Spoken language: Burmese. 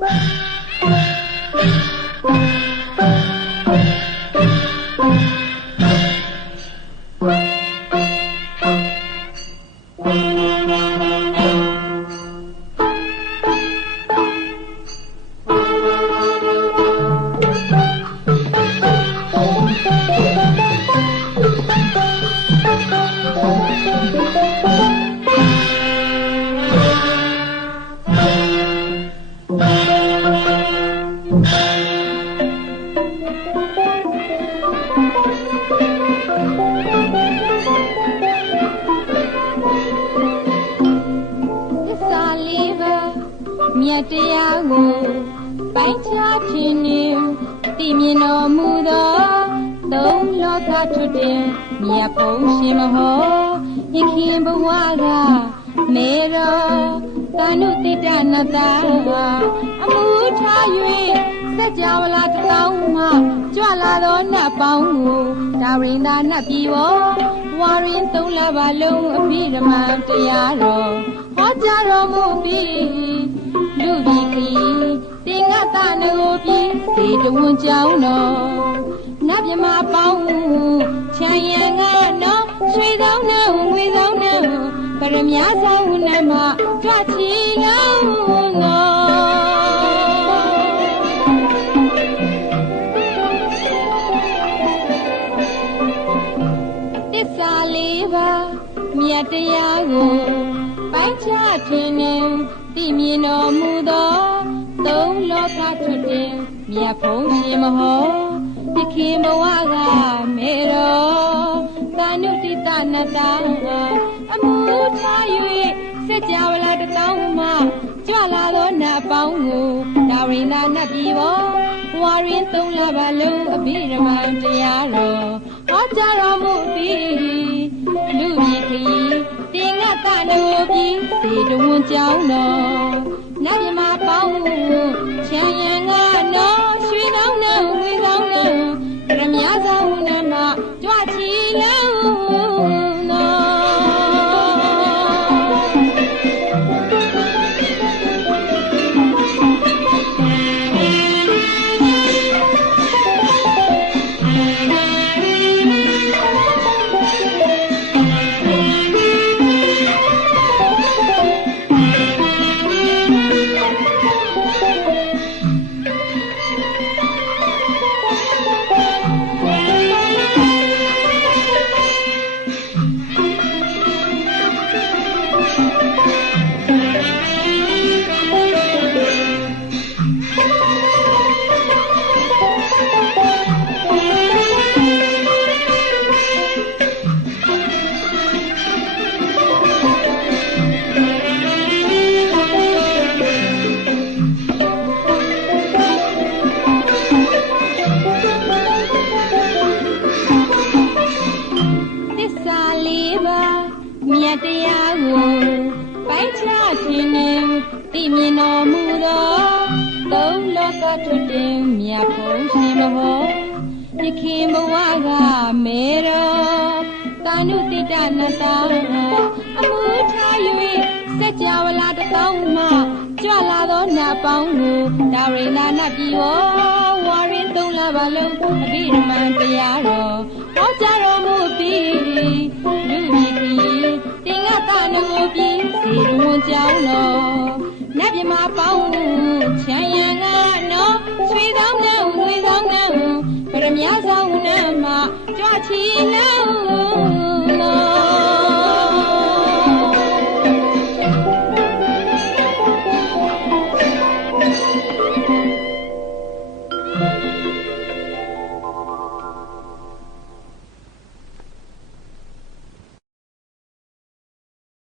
သ မြတ်တရားကိုပိုင်းခြားခြင်းနှင့်တည်မြင်တော်မူသောသုံးလောကထွတ်တင်မြတ်ဖုံးရှင်မဟောယခင်ဘဝကမေရောတဏုတိတနတအမှုထား၍ စัจ java လာတစ်တောင်းမှကြွလာသောနတ်ပေါင်းကိုဒါရင်သာနတ်ပြည်ဘောဝါရင်သုံးလပါလုံးအပြည့်ဓမ္မတရားတော်ဟောကြားတော်မူပြီးလူပြည်ခီတင်ငတ်တနကိုပြည်စေတဝန်ကြောင်းတော်နတ်မြမပေါင်းချမ်းရံကနော်ရွှေသောင်းနဲ့ငွေသောင်းနဲ့ပရမညာဆောင်နဲ့မှကြွချီလောင်း မြတ်တရားကိုပိုင်းခြားခြင်းနဲ့တည်မြင်တော်မူသောသုံးလောကထွတ်တင်မြတ်ဖုံးရှင်မဟောသခင်ဘဝကမေတော်သာနုတိတနတအမှုထား၍စัจ java လာတစ်တောင်းမှကြွလာသောနတ်ပေါင်းကိုဒါရင်သာနတ်ပြည်ဘောဝါရင်သုံးလပါလုံးအဘိဓမ္မာတရားတော်ဟောကြားတော်မူပြီး လူပြည်ခရီးတင်ငတ်တနကိုပြီးစေတဝန်ကြောင်းတော်နတ်မြမပေါင်း ခြားခြင်းနဲ့သိမြင်တော်မူသောသုံးလောကထွတ်တင်မြတ်ဖုံးရှင်မဟောသခင်ဘဝကမေတော်ကာနုတိတနတအမှုထား၍စัจ java လာတစ်တောင်းမှကြွလာသောနတ်ပေါင်းကိုဒါရိနာနတ်ပြည်ဝဝါရင်သုံးလပါလုံးအဘိဓမ္မာတရားတော်ဟောကြားတော်မူပြီး ကြောင်းတော်နတ်မြမပေါင်း